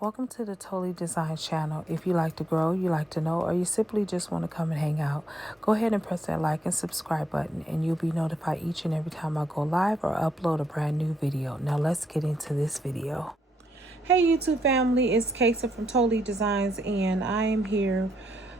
Welcome to the Totally Design channel. If you like to grow, you like to know, or you simply just want to come and hang out, go ahead and press that like and subscribe button and you'll be notified each and every time I go live or upload a brand new video. Now let's get into this video. Hey YouTube family, it's Kaysa from Totally Designs and I am here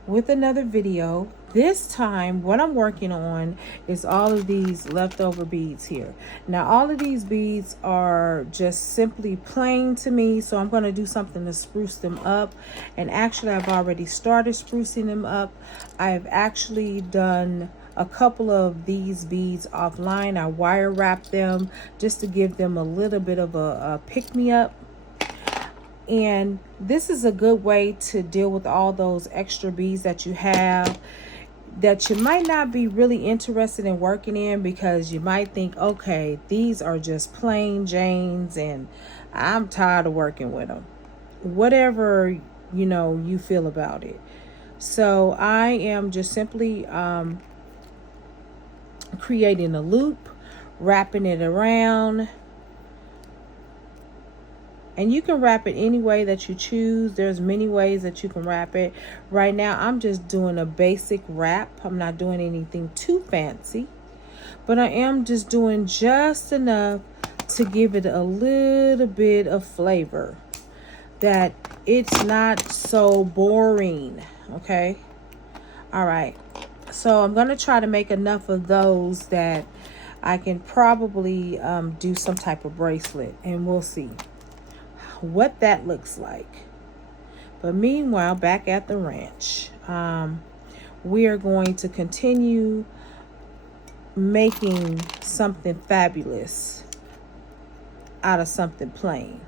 with another video. This time what I'm working on is all of these leftover beads here. Now all of these beads are just simply plain to me, so I'm going to do something to spruce them up. And actually I've already started sprucing them up. I've actually done a couple of these beads offline. I wire wrapped them just to give them a little bit of a pick-me-up. And this is a good way to deal with all those extra beads that you have that you might not be really interested in working in, because you might think, okay, these are just plain Janes and I'm tired of working with them. Whatever, you know, you feel about it. So I am just simply creating a loop, wrapping it around. And you can wrap it any way that you choose. There's many ways that you can wrap it. Right now, I'm just doing a basic wrap. I'm not doing anything too fancy. But I am just doing just enough to give it a little bit of flavor, that it's not so boring, okay? All right. So I'm going to try to make enough of those that I can probably do some type of bracelet. And we'll see what that looks like. But meanwhile, back at the ranch, we are going to continue making something fabulous out of something plain.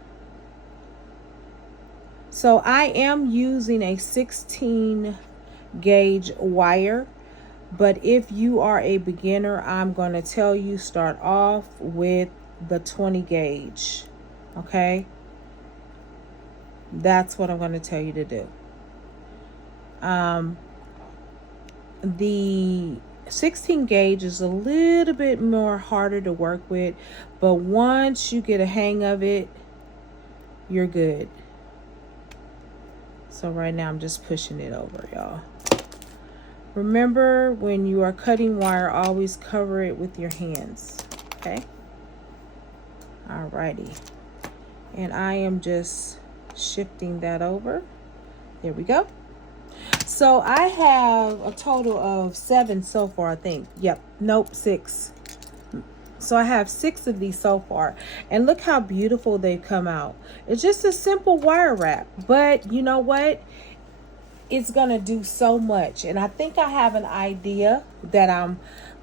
So I am using a 16 gauge wire, but if you are a beginner, I'm going to tell you start off with the 20 gauge. Okay, that's what I'm going to tell you to do. The 16 gauge is a little bit more harder to work with, but once you get a hang of it, you're good. So right now I'm just pushing it over, y'all. Remember, when you are cutting wire, always cover it with your hands. Okay. Alrighty. And I am just shifting that over. There we go. So I have a total of 7 so far, I think. Yep. Nope, 6. So I have 6 of these so far. And look how beautiful they've come out. It's just a simple wire wrap. But you know what? It's going to do so much. And I think I have an idea that I'm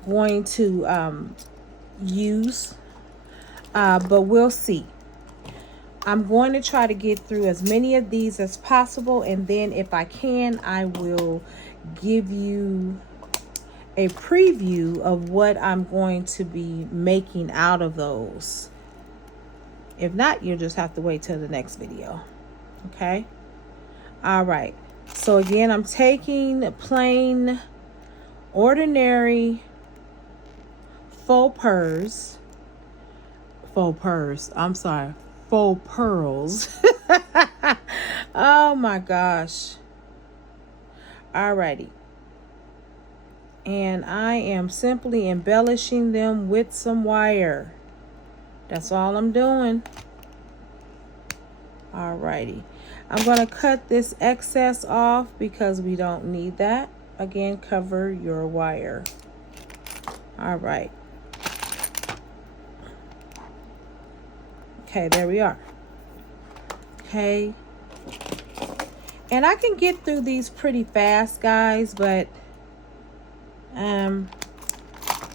going to use. But we'll see. I'm going to try to get through as many of these as possible, and then if I can, I will give you a preview of what I'm going to be making out of those. If not, you'll just have to wait till the next video. Okay? All right. So again, I'm taking plain, ordinary faux pearls. Faux pearls. Oh my gosh. Alrighty. And I am simply embellishing them with some wire. That's all I'm doing. Alrighty. I'm going to cut this excess off because we don't need that. Again, cover your wire. Alright. Okay, there we are. Okay. And I can get through these pretty fast, guys, but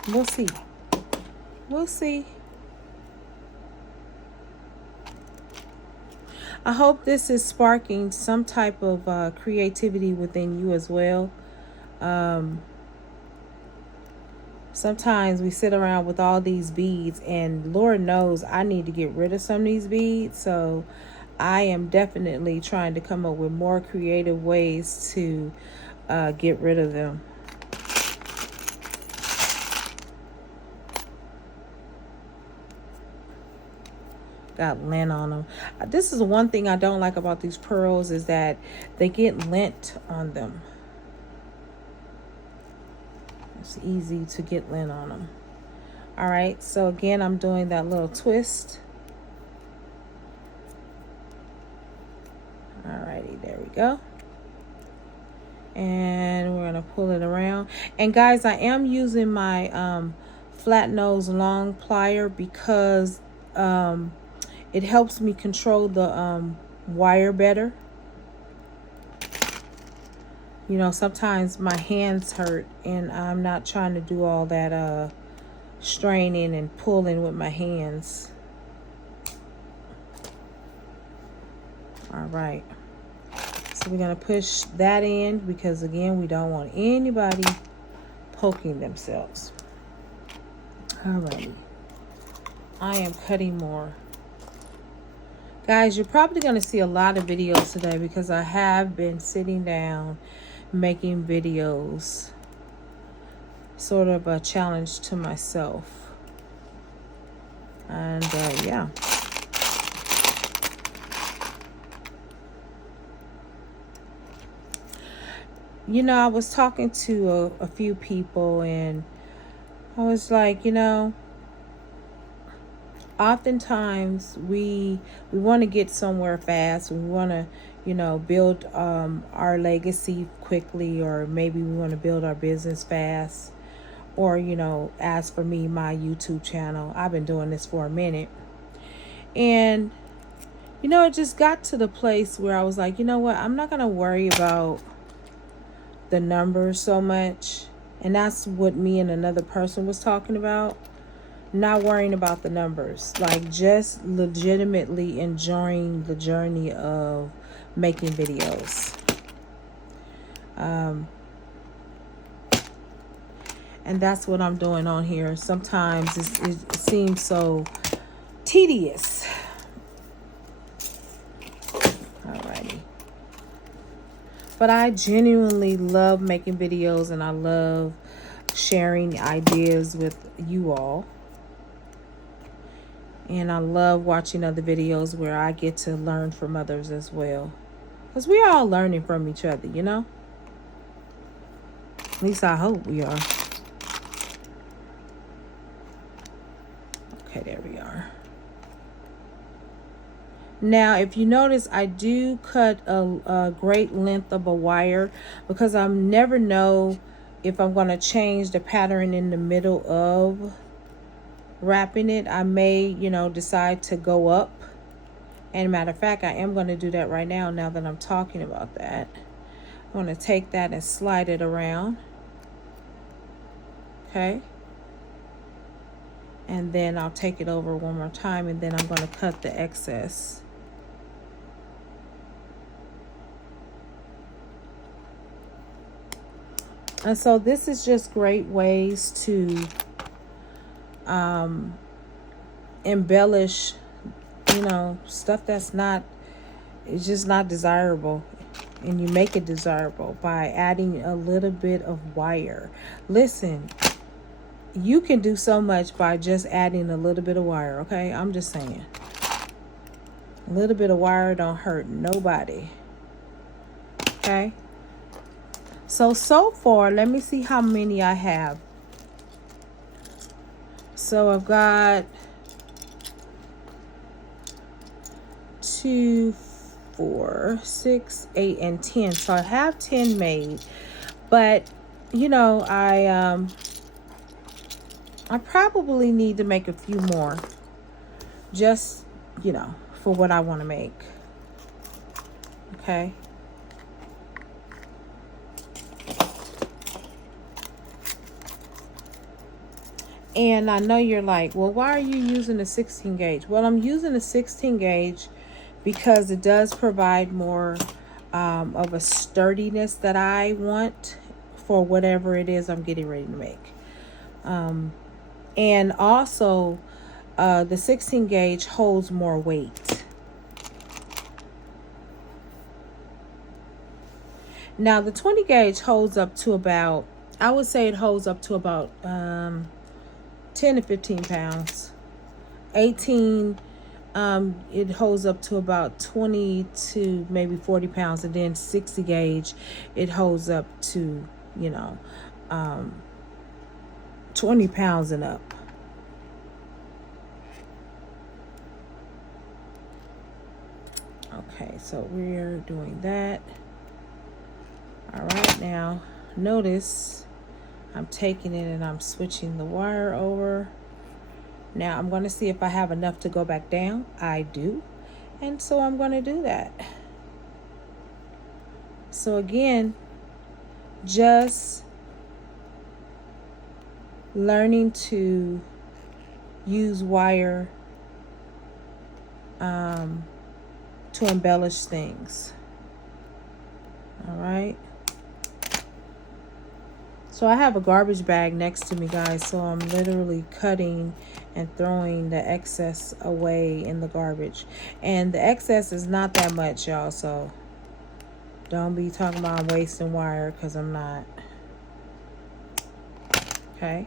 we'll see. We'll see. I hope this is sparking some type of creativity within you as well. Sometimes we sit around with all these beads, and Lord knows I need to get rid of some of these beads. So I am definitely trying to come up with more creative ways to get rid of them. got lint on them. This is one thing I don't like about these pearls, is that they get lint on them. It's easy to get lint on them. All right, so again, I'm doing that little twist. All righty, there we go. And we're gonna pull it around. And guys, I am using my flat nose long plier because it helps me control the wire better. You know, sometimes my hands hurt and I'm not trying to do all that straining and pulling with my hands. All right. So we're going to push that in because, again, we don't want anybody poking themselves. All right. I am cutting more. Guys, you're probably going to see a lot of videos today because I have been sitting down making videos. Sort of a challenge to myself. And, yeah. You know, I was talking to a few people and I was like, you know, oftentimes we want to get somewhere fast. We want to, you know, build our legacy quickly, or maybe we want to build our business fast. Or, you know, as for me, my YouTube channel, I've been doing this for a minute. And, you know, it just got to the place where I was like, you know what, I'm not going to worry about the numbers so much. And that's what me and another person was talking about. Not worrying about the numbers, like just legitimately enjoying the journey of making videos. And that's what I'm doing on here. Sometimes it seems so tedious. Alrighty. But I genuinely love making videos and I love sharing ideas with you all. And I love watching other videos where I get to learn from others as well. Because we're all learning from each other, you know? At least I hope we are. Okay, there we are. Now, if you notice, I do cut a great length of a wire because I never know if I'm going to change the pattern in the middle of wrapping it. I may, you know, decide to go up. And matter of fact, I am going to do that right now that I'm talking about that. I'm going to take that and slide it around. Okay. And then I'll take it over one more time and then I'm going to cut the excess. And so this is just great ways to embellish, you know, stuff that's not, it's just not desirable. And you make it desirable by adding a little bit of wire. Listen, you can do so much by just adding a little bit of wire, okay? I'm just saying. A little bit of wire don't hurt nobody. Okay? So far, let me see how many I have. So I've got 2, 4, 6, 8, and 10. So I have 10 made. But, you know, I probably need to make a few more. Just, you know, for what I want to make. Okay. And I know you're like, well, why are you using a 16 gauge? Well, I'm using a 16 gauge because it does provide more of a sturdiness that I want for whatever it is I'm getting ready to make. And also, the 16 gauge holds more weight. Now, the 20 gauge holds up to about, I would say it holds up to about 10 to 15 pounds. 18 it holds up to about 20 to maybe 40 pounds, and then 60 gauge, it holds up to, 20 pounds and up. Okay, so we're doing that. All right, now notice I'm taking it and I'm switching the wire over. Now I'm going to see if I have enough to go back down. I do. And so I'm going to do that. So again, just learning to use wire to embellish things. All right. So I have a garbage bag next to me, guys. So I'm literally cutting and throwing the excess away in the garbage. And the excess is not that much, y'all. So don't be talking about I'm wasting wire, because I'm not. Okay.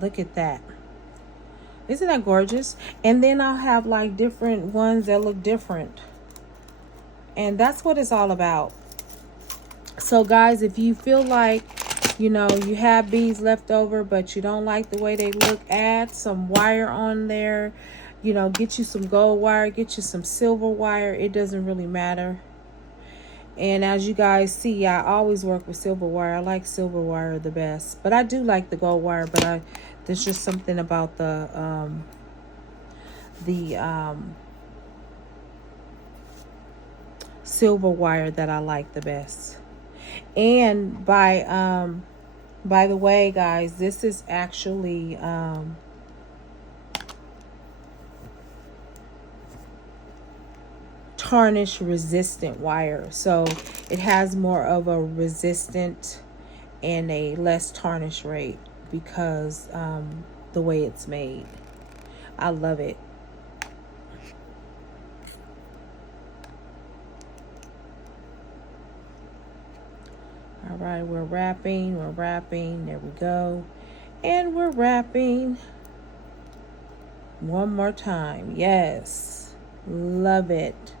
Look at that. Isn't that gorgeous? And then I'll have like different ones that look different. And that's what it's all about. So guys, if you feel like, you have beads left over, but you don't like the way they look, add some wire on there. Get you some gold wire, get you some silver wire. It doesn't really matter. And as you guys see, I always work with silver wire. I like silver wire the best. But I do like the gold wire, but there's just something about the silver wire that I like the best. And by the way, guys, this is actually tarnish resistant wire. So it has more of a resistant and a less tarnish rate because the way it's made. I love it. All right, we're wrapping, there we go. And we're wrapping one more time. Yes, love it.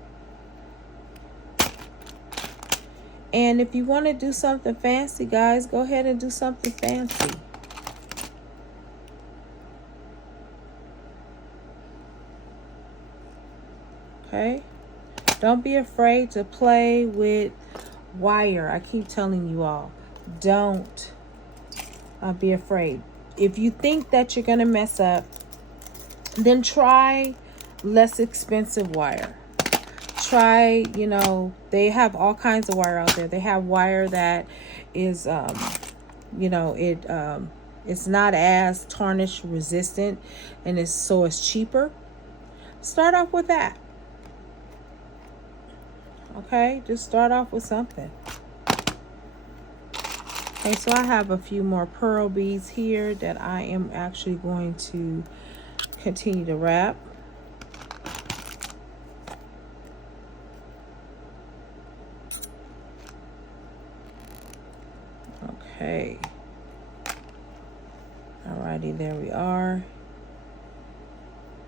And if you want to do something fancy, guys, go ahead and do something fancy. Okay? Don't be afraid to play with wire. I keep telling you all, don't be afraid. If you think that you're going to mess up, then try less expensive wire. Try, they have all kinds of wire out there. They have wire that is, it's not as tarnish resistant, and it's cheaper. Start off with that. Okay, just start off with something. Okay, so I have a few more pearl beads here that I am actually going to continue to wrap. Okay. Alrighty, there we are.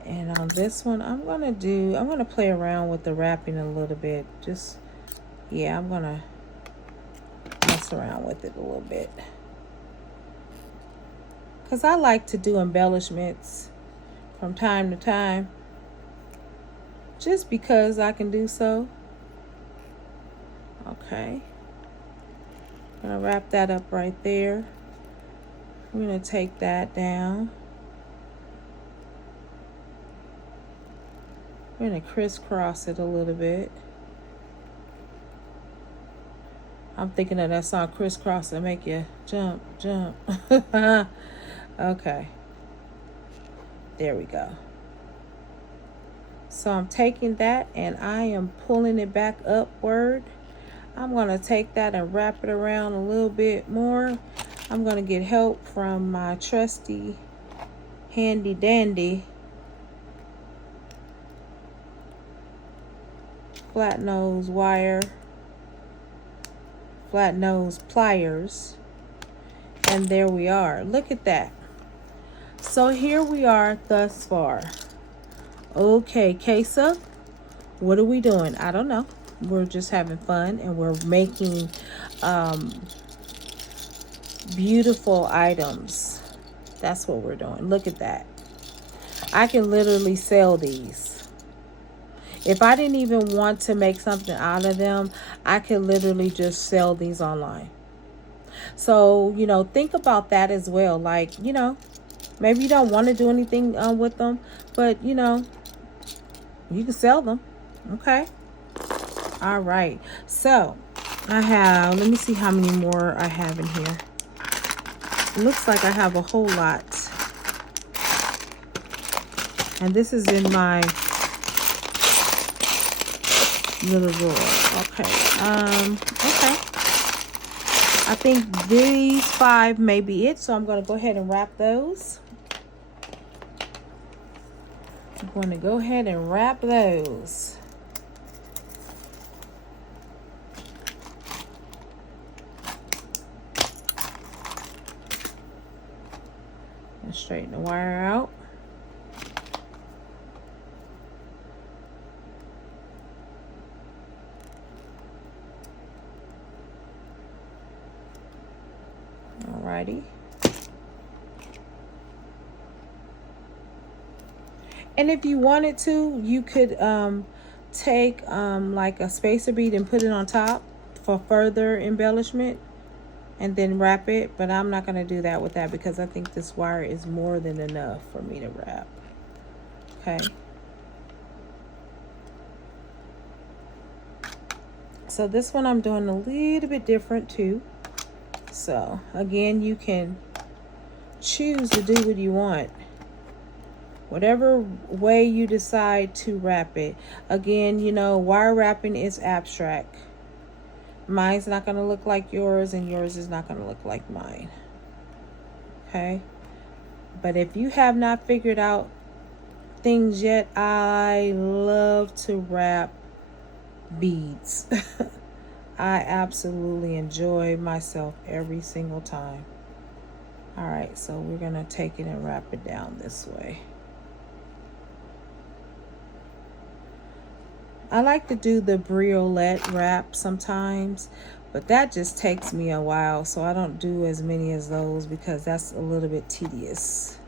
And on this one, I'm gonna play around with the wrapping a little bit. I'm gonna mess around with it a little bit. Because I like to do embellishments from time to time. Just because I can do so. Okay. I'm gonna wrap that up right there. I'm gonna take that down. We're going to crisscross it a little bit. I'm thinking of that song, Crisscross, that make you jump, jump. Okay. There we go. So I'm taking that and I am pulling it back upward. I'm going to take that and wrap it around a little bit more. I'm going to get help from my trusty handy dandy flat nose wire, flat nose pliers, And there we are. Look at that. So here we are thus far. Okay, Kesa, what are we doing? I don't know. We're just having fun, and we're making beautiful items. That's what we're doing. Look at that. I can literally sell these. If I didn't even want to make something out of them, I could literally just sell these online. So, you know, think about that as well. Like, you know, maybe you don't want to do anything with them, but, you know, you can sell them. Okay. All right. So I have, let me see how many more I have in here. It looks like I have a whole lot. And this is in my little drawer. Okay. Okay. I think these 5 may be it. So I'm going to go ahead and wrap those. I'm going to go ahead and wrap those. And straighten the wire out. Alrighty. And if you wanted to, you could take like a spacer bead and put it on top for further embellishment and then wrap it. But I'm not going to do that with that because I think this wire is more than enough for me to wrap. Okay. So this one I'm doing a little bit different too. So again, you can choose to do what you want. Whatever way you decide to wrap it. Again, you know, wire wrapping is abstract. Mine's not going to look like yours, and yours is not going to look like mine. Okay? But if you have not figured out things yet, I love to wrap beads. I absolutely enjoy myself every single time. All right, so we're going to take it and wrap it down this way. I like to do the briolette wrap sometimes, but that just takes me a while, so I don't do as many as those because that's a little bit tedious.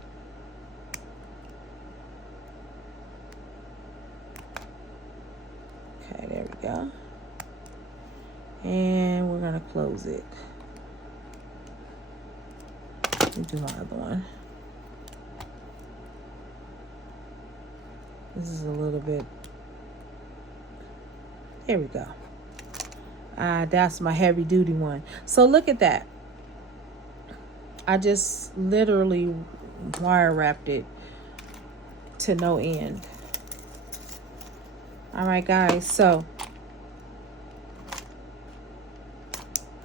Okay, there we go. And we're going to close it. Let me do my other one. This is a little bit. There we go. That's my heavy duty one. So look at that. I just literally wire wrapped it to no end. All right, guys. So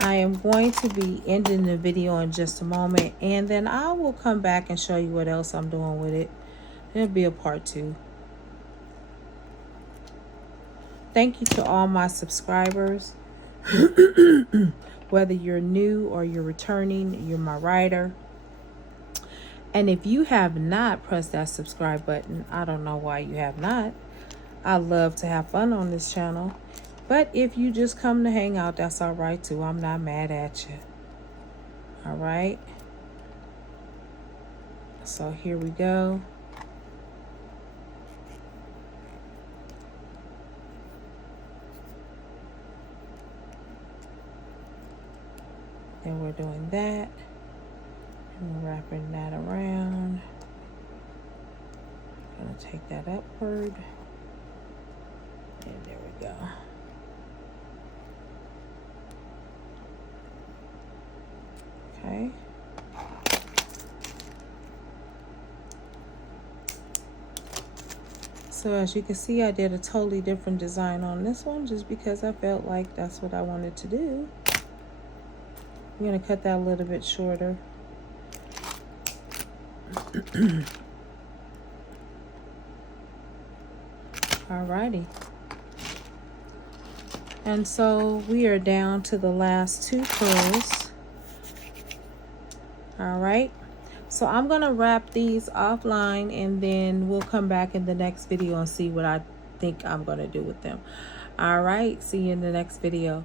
I am going to be ending the video in just a moment, and then I will come back and show you what else I'm doing with it. It'll be a part 2. Thank you to all my subscribers. Whether you're new or you're returning, you're my writer. And if you have not pressed that subscribe button, I don't know why you have not. I love to have fun on this channel. But if you just come to hang out, that's all right too. I'm not mad at you. All right. So here we go. Then we're doing that. And we're wrapping that around. I'm going to take that upward. And there we go. Okay. So as you can see, I did a totally different design on this one just because I felt like that's what I wanted to do. I'm going to cut that a little bit shorter. Alrighty. And so we are down to the last 2 curls. All right. So I'm going to wrap these offline, and then we'll come back in the next video and see what I think I'm going to do with them. All right. See you in the next video.